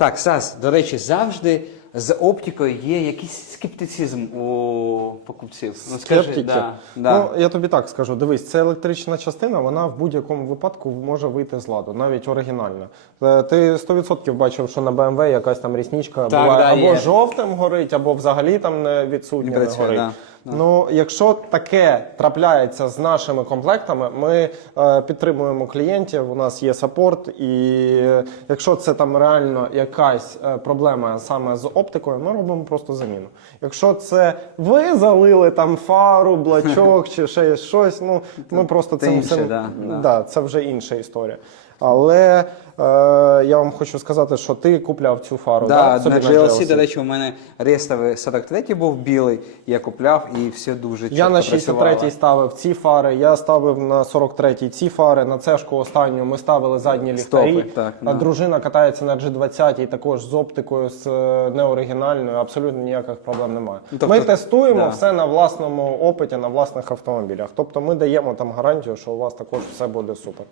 Так, Сас, до речі, завжди з оптикою є якийсь скептицизм у покупців. Ну, скажи, Скептики. да, да. Ну, я тобі так скажу: дивись, це електрична частина, вона в будь-якому випадку може вийти з ладу, навіть оригінальна. Е, Ти 100% бачив, що на BMW якась там рісничка Так, була да, або є. жовтим горить, або взагалі там не відсутня Не не, працює, горить. да. Ну, якщо таке трапляється з нашими комплектами, ми е, підтримуємо клієнтів. У нас є саппорт, і е, якщо це там реально якась е, проблема саме з оптикою, ми робимо просто заміну. Якщо це ви залили там фару, блачок чи ще щось, ну ми просто це цим інше, всім- да, да. Да, це вже інша історія. Але я вам хочу сказати, що ти купляв цю фару. Да, собі на GLC, до речі, у мене рестовий 43 був білий, я купляв і все дуже чітко Я на 63-й ставив ці фари, я ставив на 43-й ці фари, на цешку останню ми ставили задні ліхтарі. Стопи, так, да. дружина катається на G20 також з оптикою, з е, неоригінальною, абсолютно ніяких проблем немає. Ну, тобто, ми тестуємо да. все на власному опиті, на власних автомобілях. Тобто ми даємо там гарантію, що у вас також все буде супер.